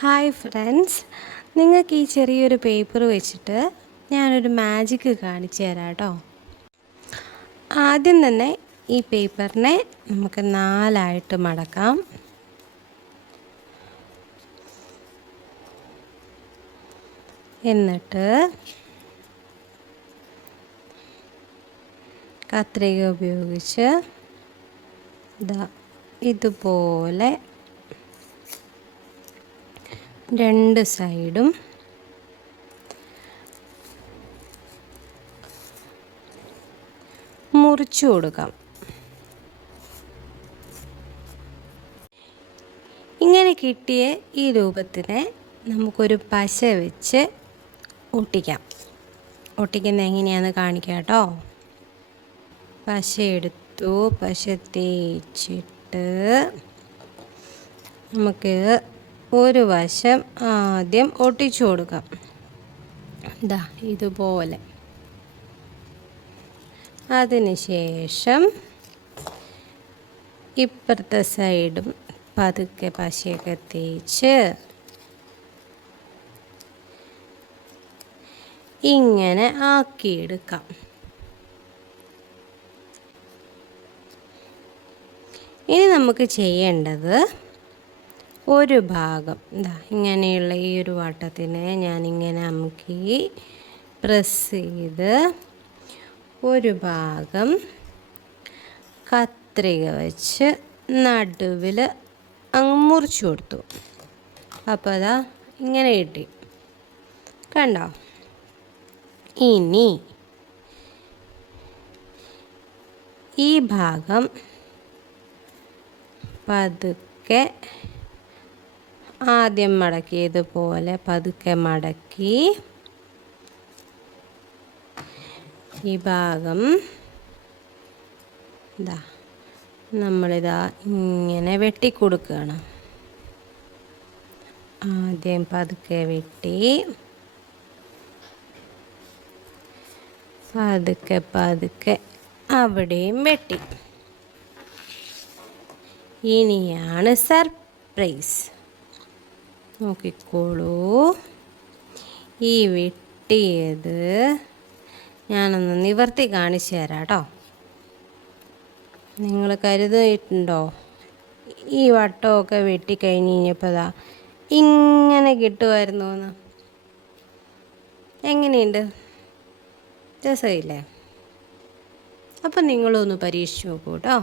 Hi friends നിങ്ങൾക്ക് ഈ ചെറിയൊരു പേപ്പർ വെച്ചിട്ട് ഞാനൊരു മാജിക്ക് കാണിച്ചു തരാം കേട്ടോ ആദ്യം തന്നെ ഈ പേപ്പറിനെ നമുക്ക് നാലായിട്ട് മടക്കാം. എന്നിട്ട് കത്രിക ഉപയോഗിച്ച് ഇതാ ഇതുപോലെ രണ്ട് സൈഡും. മുറിച്ചു കൊടുക്കാം. ഇങ്ങനെ കിട്ടിയ ഈ രൂപത്തിനെ നമുക്കൊരു പശ വെച്ച് ഒട്ടിക്കാം. ഒട്ടിക്കുന്നത് എങ്ങനെയാണെന്ന് കാണിക്കാം കേട്ടോ. പശ എടുത്തു പശ തേച്ചിട്ട് നമുക്ക് ഒരു വശം ആദ്യം ഒട്ടിച്ചു കൊടുക്കാം. ഇതാ ഇതുപോലെ. അതിനുശേഷം ഇപ്പുറത്തെ സൈഡും പതുക്കെ പശയൊക്കെ തേച്ച് ഇങ്ങനെ ആക്കിയെടുക്കാം. ഇനി നമുക്ക് ചെയ്യേണ്ടത് ഒരു ഭാഗം. എന്താ ഇങ്ങനെയുള്ള ഈ ഒരു വട്ടത്തിനെ ഞാനിങ്ങനെ അമുക്കി പ്രസ് ചെയ്ത് ഒരു ഭാഗം കത്രിക വെച്ച് നടുവിൽ അങ്ങ് മുറിച്ചു കൊടുത്തു. അപ്പോൾ അതാ ഇങ്ങനെ കിട്ടി. കണ്ടോ? ഇനി ഈ ഭാഗം പതുക്കെ ആദ്യം മടക്കിയതുപോലെ പതുക്കെ മടക്കി. ഈ ഭാഗം ഇതാ നമ്മളിതാ ഇങ്ങനെ വെട്ടിക്കൊടുക്കുകയാണ് ആദ്യം പതുക്കെ വെട്ടി. പതുക്കെ പതുക്കെ അവിടെയും വെട്ടി. ഇനിയാണ് സർപ്രൈസ്. നോക്കിക്കോളൂ. ഈ വെട്ടിയത് ഞാനൊന്ന് നിവർത്തി കാണിച്ചു തരാം കേട്ടോ നിങ്ങൾ കരുതിയിട്ടുണ്ടോ? ഈ വട്ടമൊക്കെ വെട്ടിക്കഴിഞ്ഞ് കഴിഞ്ഞപ്പോൾ ഇതാ ഇങ്ങനെ കിട്ടുമായിരുന്നു എന്ന് എങ്ങനെയുണ്ട്? രസമില്ലേ? അപ്പം നിങ്ങളൊന്ന് പരീക്ഷിച്ച് നോക്കൂ കേട്ടോ